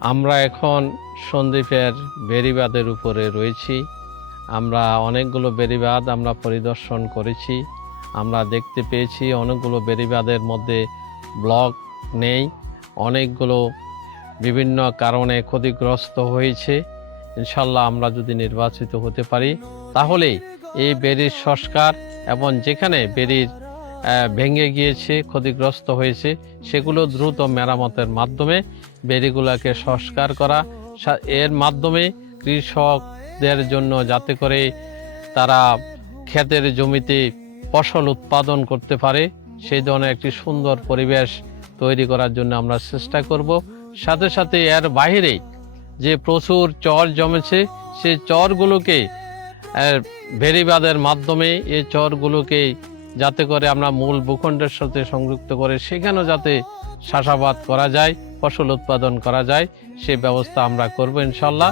আমরা এখন সন্দ্বীপের বেড়িবাঁধের উপরে রয়েছি। আমরা অনেকগুলো বেড়িবাঁধ আমরা পরিদর্শন করেছি। আমরা দেখতে পেয়েছি অনেকগুলো বেড়িবাঁধের মধ্যে ব্লক নেই, অনেকগুলো বিভিন্ন কারণে ক্ষতিগ্রস্ত হয়েছে। ইনশাল্লাহ আমরা যদি নির্বাচিত হতে পারি তাহলে এই বেড়ির সংস্কার এবং যেখানে বেড়ির ভেঙে গিয়েছে, ক্ষতিগ্রস্ত হয়েছে, সেগুলো দ্রুত মেরামতের মাধ্যমে বেড়িগুলোকে সংস্কার করা, এর মাধ্যমে কৃষকদের জন্য যাতে করে তারা ক্ষেতের জমিতে ফসল উৎপাদন করতে পারে সেই ধরনের একটি সুন্দর পরিবেশ তৈরি করার জন্য আমরা চেষ্টা করব। সাথে সাথে এর বাইরে যে প্রচুর চর জমেছে সেই চরগুলোকে বেড়িবাঁধের মাধ্যমে এই চরগুলোকে যাতে করে আমরা মূল ভূখণ্ডের সাথে সংযুক্ত করে সেখানেও যাতে চাষাবাদ করা যায়, ফসল উৎপাদন করা যায়, সেই ব্যবস্থা আমরা করব ইনশাল্লাহ।